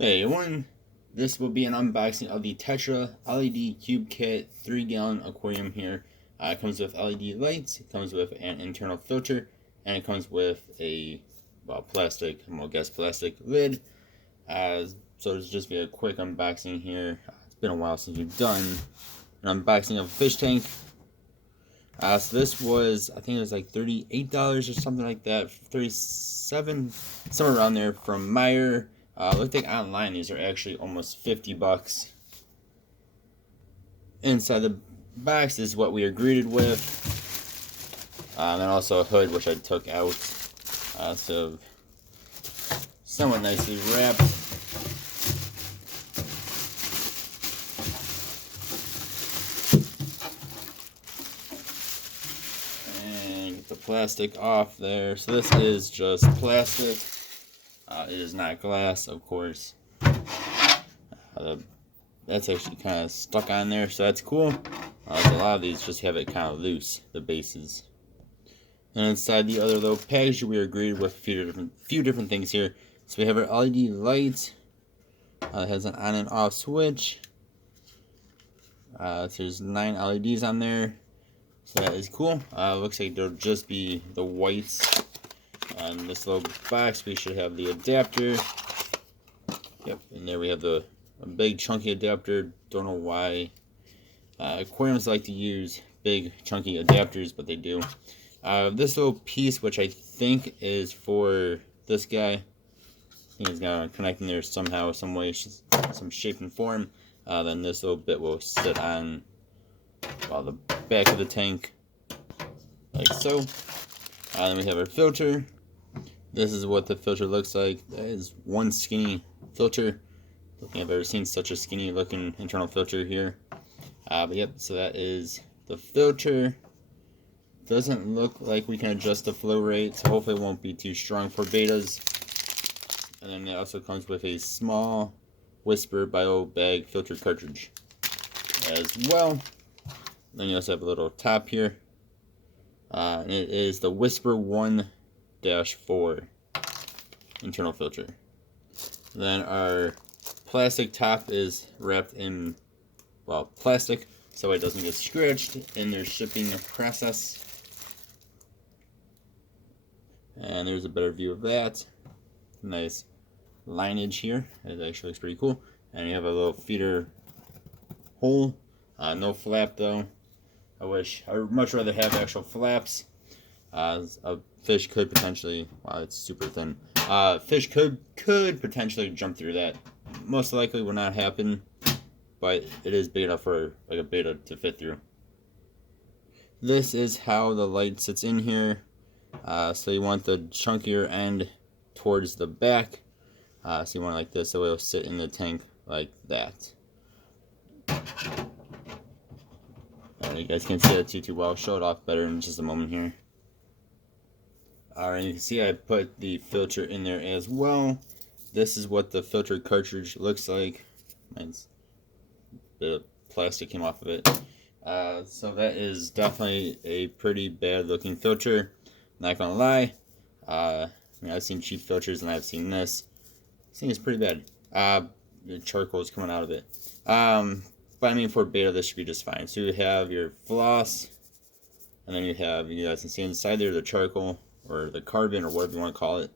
Hey everyone, this will be an unboxing of the Tetra LED Cube Kit 3-gallon aquarium here. It comes with LED lights, it comes with an internal filter, and it comes with a plastic, plastic lid. So it's just be a quick unboxing here. It's been a while since we've done an unboxing of a fish tank. So this was, I think it was like $38 or something like that, $37, somewhere around there from Meyer. Looked like online these are actually almost 50 bucks. Inside the box is what we are greeted with. And also a hood, which I took out. So somewhat nicely wrapped. And get the plastic off there. So this is just plastic. It is not glass, of course. That's actually kind of stuck on there, so that's cool. A lot of these just have it kind of loose, the bases. And inside the other little package, we are greeted with a few different things here. So we have our LED light. It has an on and off switch. So there's 9 LEDs on there. So that is cool. Looks like there'll just be the whites. On this little box, we should have the adapter. Yep, and there we have a big chunky adapter. Don't know why aquariums like to use big chunky adapters, but they do. This little piece, which I think is for this guy, I think it's gonna connect in there somehow, some way, some shape and form. Then this little bit will sit on the back of the tank, like so. Then we have our filter. This is what the filter looks like. That is one skinny filter. I don't think I've ever seen such a skinny looking internal filter here. But yep, so that is the filter. Doesn't look like we can adjust the flow rate, so hopefully it won't be too strong for betas. And then it also comes with a small Whisper Bio Bag filter cartridge as well. Then you also have a little top here. And it is the Whisper 1-4 internal filter. Then our plastic top is wrapped in plastic so it doesn't get scratched in their shipping process. And there's a better view of that. Nice lineage here. It actually looks pretty cool. And you have a little feeder hole. No flap though. I would much rather have actual flaps. A fish could potentially, it's super thin. Fish could potentially jump through that. Most likely will not happen, but it is big enough for like a beta to fit through. This is how the light sits in here. So you want the chunkier end towards the back. So you want it like this, so it'll sit in the tank like that. You guys can't see that too well. I'll show it off better in just a moment here. Alright, you can see I put the filter in there as well. This is what the filter cartridge looks like. Mine's a bit of plastic came off of it. So that is definitely a pretty bad looking filter. Not gonna lie. I've seen cheap filters and I've seen this. This thing is pretty bad. The charcoal is coming out of it. But I mean, for beta, this should be just fine. So you have your floss, and then you guys can see inside there the charcoal, or the carbon, or whatever you want to call it.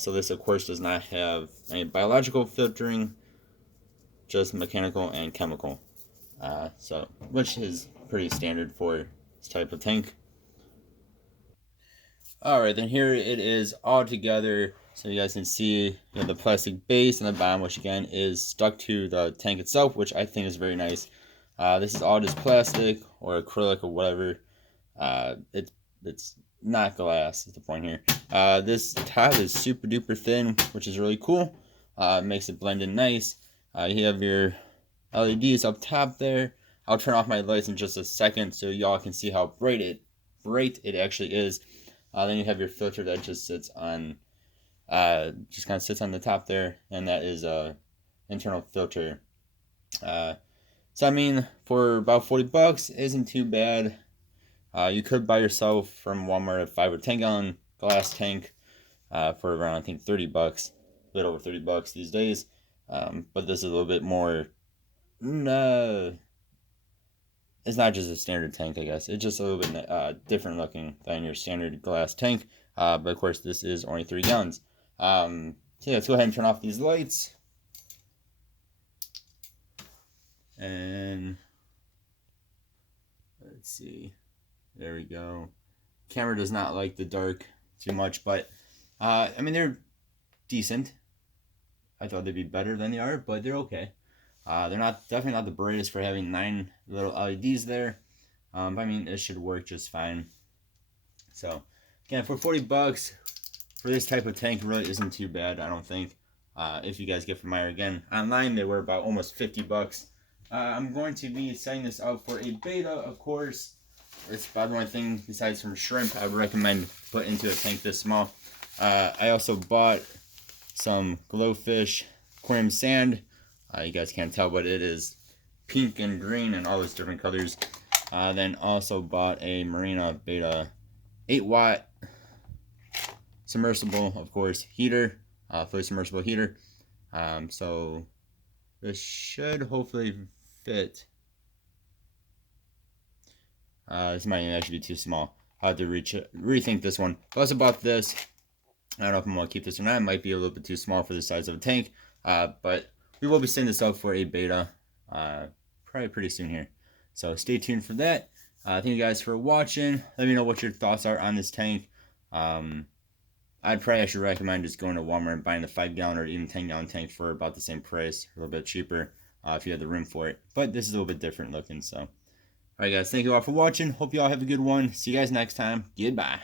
So this, of course, does not have any biological filtering, just mechanical and chemical. Which is pretty standard for this type of tank. Alright, then here it is all together. So you guys can see the plastic base on the bottom, which again is stuck to the tank itself, which I think is very nice. This is all just plastic or acrylic or whatever. It's not glass is the point here. This top is super duper thin, which is really cool. Makes it blend in nice. You have your LEDs up top there. I'll turn off my lights in just a second so y'all can see how bright it actually is. Then you have your filter that just sits on, just kind of sits on the top there, and that is a internal filter. So I mean, for about 40 bucks, isn't too bad. You could buy yourself from Walmart a 5 or 10 gallon glass tank for around, I think, 30 bucks. bit over 30 bucks these days. But this is a little bit more. It's not just a standard tank, I guess. It's just a little bit different looking than your standard glass tank. But of course, this is only 3 gallons. So yeah, let's go ahead and turn off these lights. And let's see. There we go. Camera does not like the dark too much, but I mean, they're decent. I thought they'd be better than they are, but they're okay. They're definitely not the brightest for having 9 little LEDs there. But I mean, it should work just fine. So again, for 40 bucks for this type of tank, really isn't too bad, I don't think. If you guys get from Meyer, again, online they were about almost 50 bucks. I'm going to be setting this out for a beta, of course. It's about the only thing besides from shrimp I would recommend put into a tank this small. I also bought some glowfish aquarium sand. You guys can't tell, but it is pink and green and all those different colors. Then also bought a Marina Beta 8-watt submersible, of course, heater, fully submersible heater. So this should hopefully fit. This might actually be too small. I'll have to rethink this one. I also bought this. I don't know if I'm going to keep this or not. It might be a little bit too small for the size of a tank. But we will be sending this out for a beta probably pretty soon here. So stay tuned for that. Thank you guys for watching. Let me know what your thoughts are on this tank. I'd probably actually recommend just going to Walmart and buying the 5-gallon or even 10-gallon tank for about the same price. A little bit cheaper if you have the room for it. But this is a little bit different looking. So, alright guys, thank you all for watching. Hope you all have a good one. See you guys next time. Goodbye.